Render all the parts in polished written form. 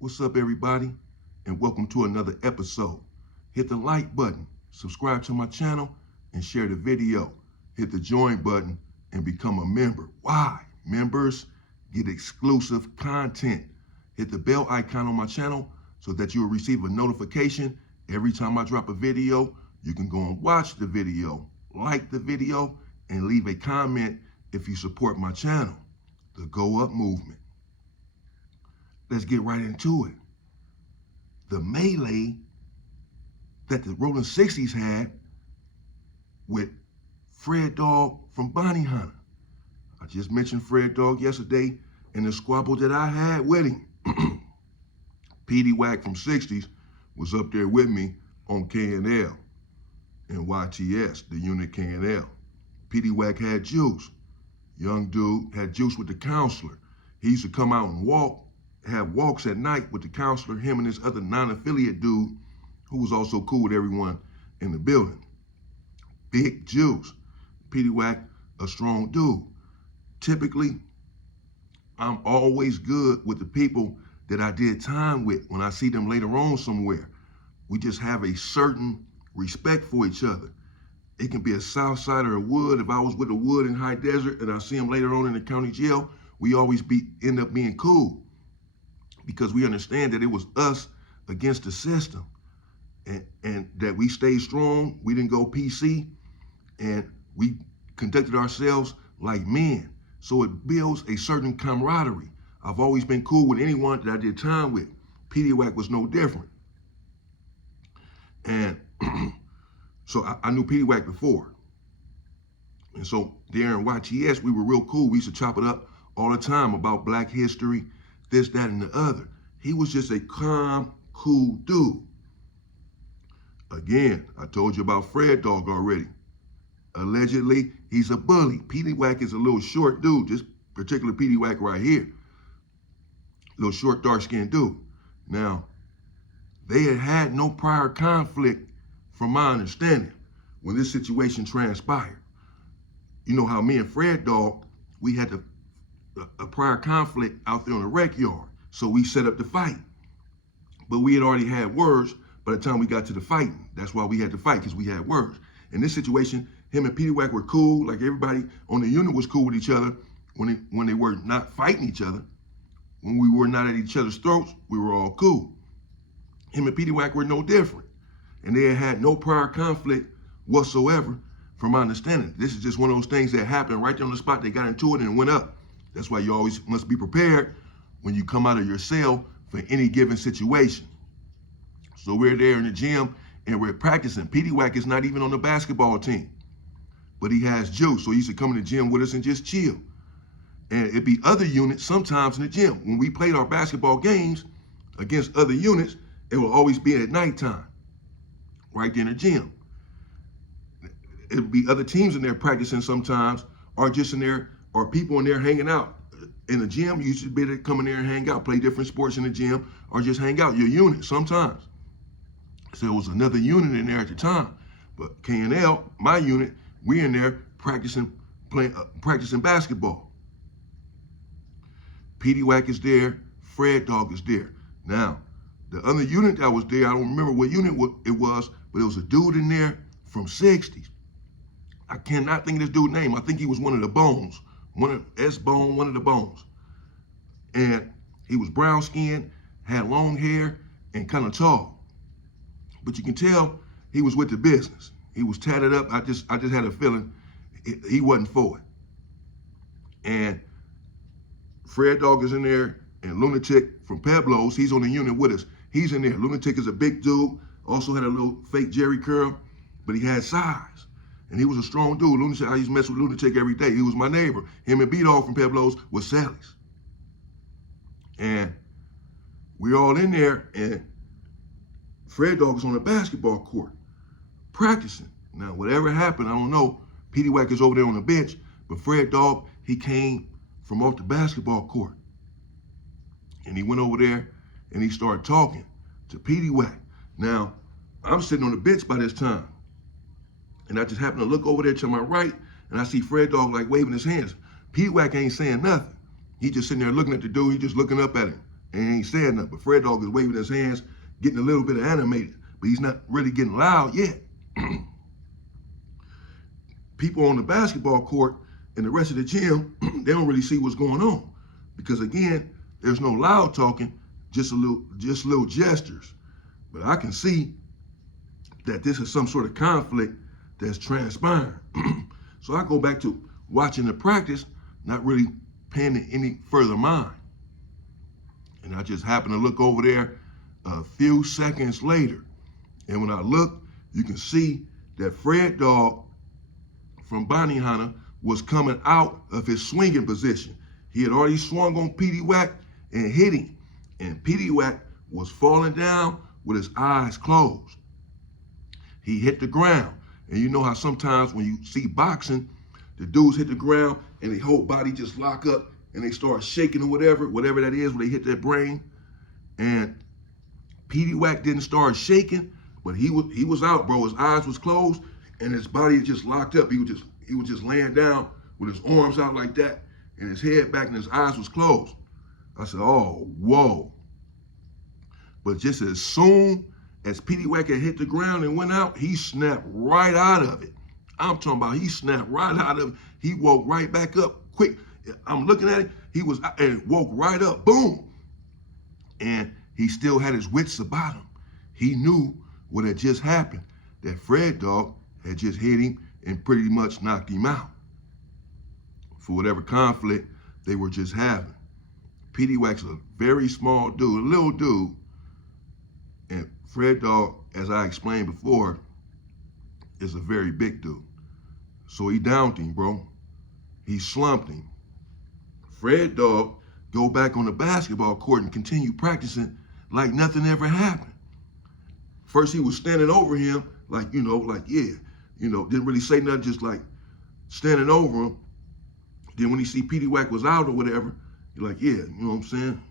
What's up, everybody? And welcome to another episode. Hit the like button, subscribe to my channel, and share the video. Hit the join button and become a member. Why? Members get exclusive content. Hit the bell icon on my channel so that you will receive a notification every time I drop a video. You can go and watch the video, like the video, and leave a comment if you support my channel, the Go Up Movement. Let's get right into it. The melee that the Rolling 60s had with Fred Dog from Bounty Hunter. I just mentioned Fred Dog yesterday and the squabble that I had with him. Petey Wack from 60s was up there with me on K&L and YTS, the unit K&L. Petey Wack had juice. Young dude had juice with the counselor. He used to come out and have walks at night with the counselor, him and this other non-affiliate dude who was also cool with everyone in the building. Big juice. Petey Wack, a strong dude. Typically, I'm always good with the people that I did time with when I see them later on somewhere. We just have a certain respect for each other. It can be a South Side or a Wood. If I was with a Wood in High Desert and I see him later on in the county jail, we always end up being cool because we understand that it was us against the system and that we stayed strong. We didn't go PC and we conducted ourselves like men. So it builds a certain camaraderie. I've always been cool with anyone that I did time with. Petey Wack was no different. And so I knew Petey Wack before. And so there in YTS, we were real cool. We used to chop it up all the time about Black history, this, that, and the other. He was just a calm, cool dude. Again, I told you about Fred Dog already. Allegedly, he's a bully. Petey Wack is a little short dude, this particular Petey Wack right here. Little short, dark-skinned dude. Now, they had no prior conflict from my understanding when this situation transpired. You know how me and Fred Dog, we had a prior conflict out there on the rec yard. So we set up the fight. But we had already had words by the time we got to the fighting. That's why we had to fight, because we had words. In this situation, him and Petey Wack were cool, like everybody on the unit was cool with each other when they were not fighting each other. When we were not at each other's throats, we were all cool. Him and Petey Wack were no different. And they had no prior conflict whatsoever from my understanding. This is just one of those things that happened right there on the spot. They got into it and it went up. That's why you always must be prepared when you come out of your cell for any given situation. So we're there in the gym and we're practicing. Petey Wack is not even on the basketball team, but he has juice. So he used to come in the gym with us and just chill. And it'd be other units sometimes in the gym. When we played our basketball games against other units, it will always be at nighttime, right there in the gym. It'd be other teams in there practicing sometimes, or just in there, or people in there hanging out. In the gym, you should be able to come in there and hang out, play different sports in the gym, or just hang out, your unit sometimes. So it was another unit in there at the time. But K&L, my unit, we in there practicing basketball. Petey Wack is there, Fred Dog is there. Now, the other unit that was there, I don't remember what unit it was, but it was a dude in there from 60s. I cannot think of this dude's name. I think he was one of the Bones, one of the Bones. And he was brown skinned, had long hair, and kind of tall. But you can tell he was with the business. He was tatted up. I just had a feeling he wasn't for it. And Fred Dog is in there, and Lunatic from Pueblos, he's on the unit with us. He's in there. Lunatic is a big dude, also had a little fake Jerry curl, but he had size. And he was a strong dude. Lunatic, I used to mess with Lunatic every day. He was my neighbor. Him and B-Dog from Pueblos was Sally's. And we all in there, and Fred Dog is on the basketball court practicing. Now, whatever happened, I don't know. Petey Wack is over there on the bench, but Fred Dog, he came from off the basketball court. And he went over there and he started talking to Petey Wack. Now, I'm sitting on the bench by this time. And I just happened to look over there to my right and I see Fred Dog like waving his hands. Petey Wack ain't saying nothing. He just sitting there looking at the dude. He just looking up at him. and ain't saying nothing. But Fred Dog is waving his hands, getting a little bit animated, but he's not really getting loud yet. People on the basketball court and the rest of the gym, they don't really see what's going on, because again, there's no loud talking, just little gestures. But I can see that this is some sort of conflict that's transpiring. So I go back to watching the practice, not really paying it any further mind. And I just happened to look over there a few seconds later. And when I look, you can see that Fred Dog from Bounty Hunter was coming out of his swinging position. He had already swung on Petey Wack and hit him. And Petey Wack was falling down with his eyes closed. He hit the ground. And you know how sometimes when you see boxing, the dudes hit the ground and their whole body just lock up and they start shaking or whatever that is when they hit their brain. And Petey Wack didn't start shaking, but he was out, bro. His eyes was closed and his body just locked up. He was just laying down with his arms out like that and his head back and his eyes was closed. I said, oh, whoa. But just as soon as Petey Wack had hit the ground and went out, he snapped right out of it. I'm talking about he snapped right out of it. He woke right back up quick. I'm looking at it. He was and woke right up, boom. And he still had his wits about him. He knew what had just happened, that Fred Dog had just hit him and pretty much knocked him out for whatever conflict they were just having. Petey Wack's a very small dude, a little dude. And Fred Dog, as I explained before, is a very big dude. So he downed him, bro. He slumped him. Fred Dog go back on the basketball court and continue practicing like nothing ever happened. First he was standing over him like, didn't really say nothing, just like standing over him. Then when he see Petey Wack was out or whatever, he's like, yeah, you know what I'm saying?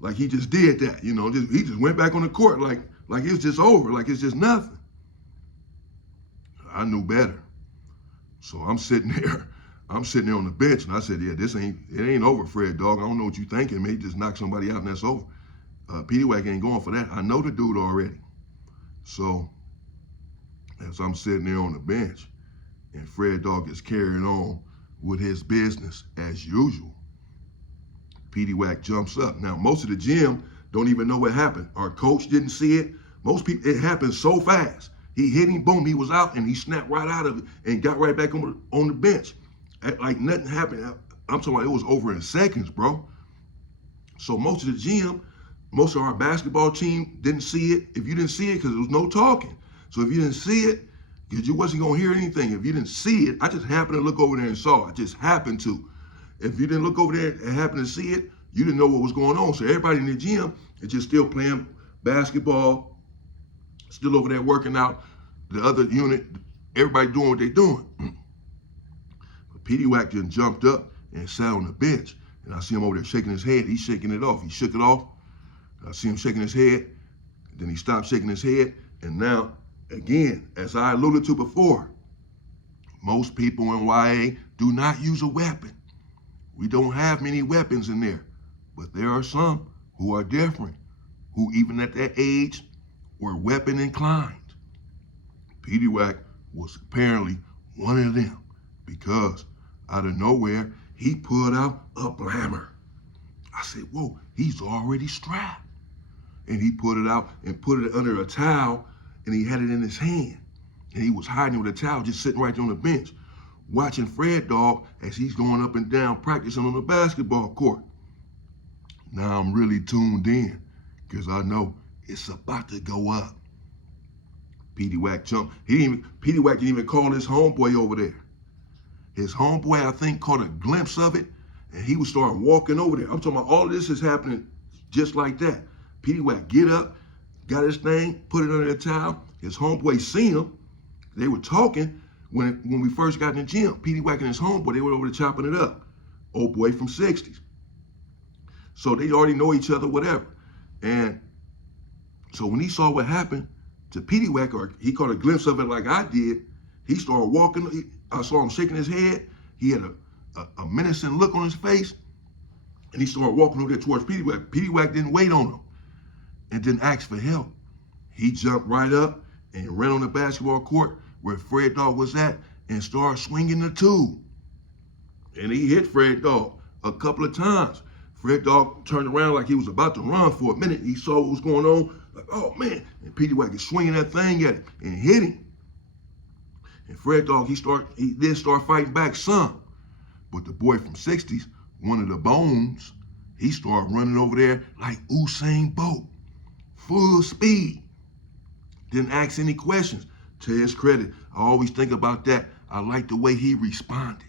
Like he just did that, he just went back on the court like it's just over, like it's just nothing. I knew better. So I'm sitting there on the bench and I said, yeah, it ain't over, Fred Dog. I don't know what you thinking. Maybe just knock somebody out and that's over. Petey Wack ain't going for that. I know the dude already. So as I'm sitting there on the bench and Fred Dog is carrying on with his business as usual, Petey Wack jumps up. Now, most of the gym don't even know what happened. Our coach didn't see it. Most people, it happened so fast. He hit him, boom, he was out, and he snapped right out of it and got right back on the bench. Like nothing happened. I'm talking about it was over in seconds, bro. So most of the gym, most of our basketball team didn't see it. If you didn't see it, because there was no talking. So if you didn't see it, because you wasn't going to hear anything. If you didn't see it, I just happened to look over there and saw it. I just happened to. If you didn't look over there and happened to see it, you didn't know what was going on. So everybody in the gym is just still playing basketball, still over there working out. The other unit, everybody doing what they're doing. But Petey Wack just jumped up and sat on the bench. And I see him over there shaking his head. He's shaking it off. He shook it off. I see him shaking his head. Then he stopped shaking his head. And now, again, as I alluded to before, most people in YA do not use a weapon. We don't have many weapons in there, but there are some who are different, who even at that age were weapon inclined. Petey Wack was apparently one of them, because out of nowhere, he pulled out a blammer. I said, whoa, he's already strapped. And he pulled it out and put it under a towel, and he had it in his hand. And he was hiding with a towel, just sitting right there on the bench, watching Fred Dog as he's going up and down practicing on the basketball court. Now I'm really tuned in, because I know it's about to go up. Petey Wack jumped. Petey Wack didn't even call his homeboy over there. His homeboy, I think, caught a glimpse of it, and he would start walking over there. I'm talking about all of this is happening just like that. Petey Wack get up, got his thing, put it under the towel. His homeboy seen him. They were talking when we first got in the gym. Petey Wack and his homeboy, they were over there chopping it up. Old boy from 60s. So they already know each other, whatever. And so when he saw what happened to Petey Wack, or he caught a glimpse of it like I did, he started walking. I saw him shaking his head. He had a menacing look on his face. And he started walking over there towards Petey Wack. Petey Wack didn't wait on him and didn't ask for help. He jumped right up and ran on the basketball court where Fred Dog was at and started swinging the tube. And he hit Fred Dog a couple of times. Fred Dog turned around like he was about to run for a minute. He saw what was going on, like, oh man. And Petey Wack is swinging that thing at him and hit him. And Fred Dog, he did start fighting back some. But the boy from 60s, one of the bones, he started running over there like Usain Bolt, full speed. Didn't ask any questions. To his credit, I always think about that. I like the way he responded.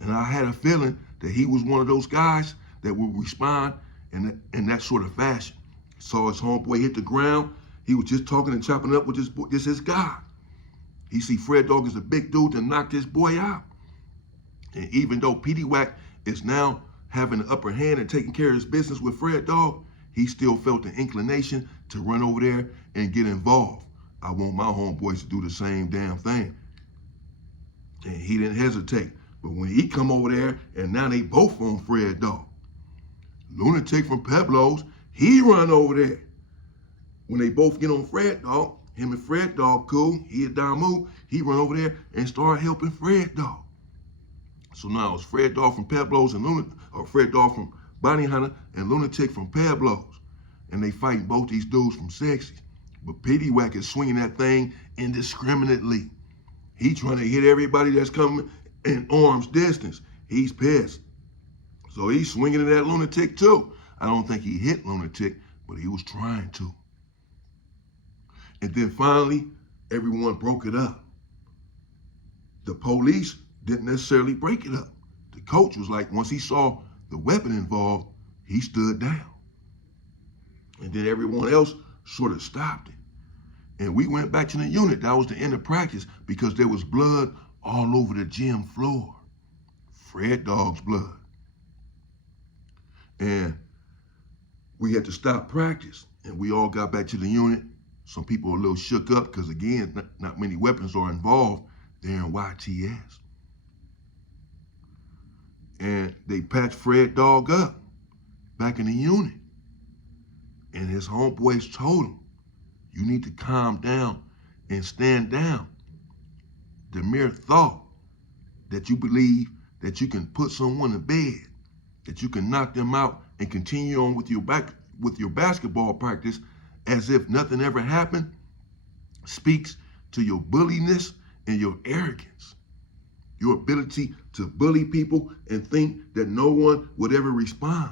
And I had a feeling that he was one of those guys that would respond in that sort of fashion. Saw his homeboy hit the ground. He was just talking and chopping up with his guy. He see Fred Dog is a big dude that knocked his boy out. And even though Petey Wack is now having the upper hand and taking care of his business with Fred Dog, he still felt the inclination to run over there and get involved. I want my homeboys to do the same damn thing. And he didn't hesitate. But when he come over there and now they both on Fred Dog. Lunatic from Pueblos, he run over there. When they both get on Fred Dog, him and Fred Dog cool, he a Damu, he run over there and start helping Fred Dog. So now it's Fred Dog from Pueblos and Fred Dog from Bounty Hunter and Lunatic from Pueblos. And they fighting both these dudes from 60s. But Petey Wack is swinging that thing indiscriminately. He trying to hit everybody that's coming in arm's distance. He's pissed. So he's swinging at that Lunatic too. I don't think he hit Lunatic, but he was trying to. And then finally, everyone broke it up. The police didn't necessarily break it up. The coach was like, once he saw the weapon involved, he stood down. And then everyone else sort of stopped it. And we went back to the unit. That was the end of practice because there was blood all over the gym floor. Fred Dog's blood. And we had to stop practice. And we all got back to the unit. Some people were a little shook up because, again, not many weapons are involved there in YTS. And they patched Fred Dog up back in the unit. And his homeboys told him, you need to calm down and stand down. The mere thought that you believe that you can put someone in bed, that you can knock them out and continue on with your basketball practice as if nothing ever happened, speaks to your bulliness and your arrogance. Your ability to bully people and think that no one would ever respond.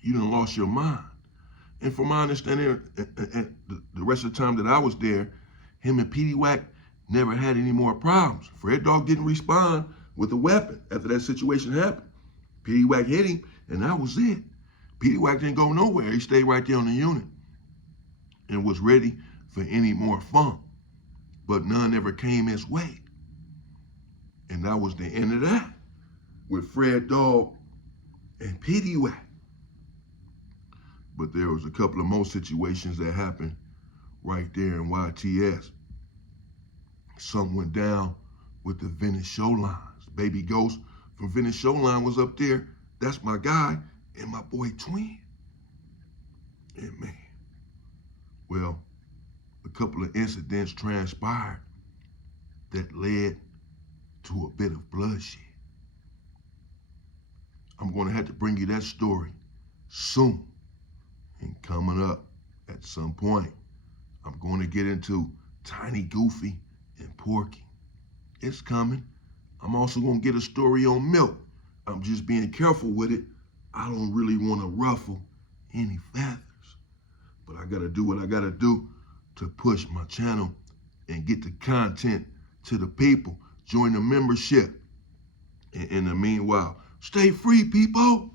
You done lost your mind. And from my understanding, and the rest of the time that I was there, him and Petey Wack never had any more problems. Fred Dog didn't respond with a weapon after that situation happened. Petey Wack hit him, and that was it. Petey Wack didn't go nowhere. He stayed right there on the unit and was ready for any more fun. But none ever came his way. And that was the end of that with Fred Dog and Petey Wack. But there was a couple of more situations that happened right there in YTS. Something went down with the Venice Show Lines. Baby Ghost from Venice Show Line was up there. That's my guy and my boy Twin. And man, well, a couple of incidents transpired that led to a bit of bloodshed. I'm going to have to bring you that story soon. And coming up at some point, I'm going to get into Tiny Goofy and Porky. It's coming. I'm also going to get a story on Milk. I'm just being careful with it. I don't really want to ruffle any feathers. But I got to do what I got to do to push my channel and get the content to the people. Join the membership. And in the meanwhile, stay free, people.